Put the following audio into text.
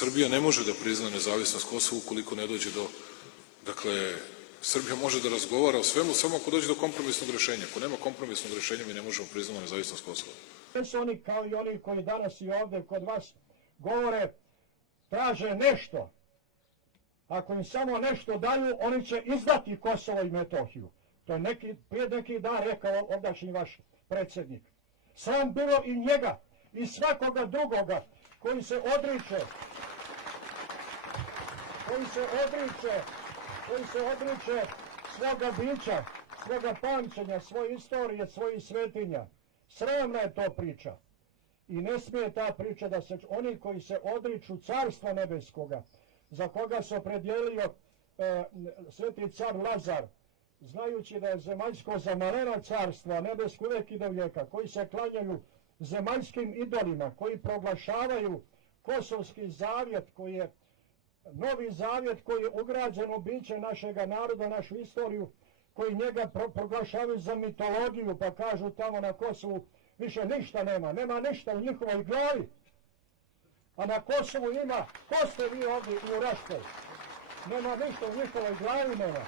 Srbija ne može da prizna nezavisnost Kosova ukoliko ne dođe do, dakle, Srbija može da razgovara o svemu samo ako dođe do kompromisnog rješenja. Ako nema kompromisnog rješenja, mi ne možemo priznati nezavisnost Kosova. Su oni kao i oni koji danas i ovdje kod vas govore, traže nešto. Ako im samo nešto daju, oni će izdati Kosovo i Metohiju. To je prije neki dan rekao ovdašnji vaš predsjednik. Sram bilo i njega i svakoga drugoga koji se odriče svoga bića, svoga pamćenja, svoje istorije, svojih svetinja. Sramna je to priča. I ne smije ta priča da se oni koji se odriču carstva nebeskoga, za koga se opredijelio sveti car Lazar, znajući da je zemaljsko zamareno carstvo, a nebesko uvijek ide u vijeka, koji se klanjaju zemaljskim idolima, koji proglašavaju Kosovski zavjet, koji je novi zavjet koji je ugrađen u biće našega naroda, našu istoriju, koji njega proglašavaju za mitologiju, pa kažu tamo na Kosovu više ništa nema ništa u njihovoj glavi. A na Kosovu ima, ko ste vi ovdje i u Raškoj? Nema ništa u njihovoj glavi, nema.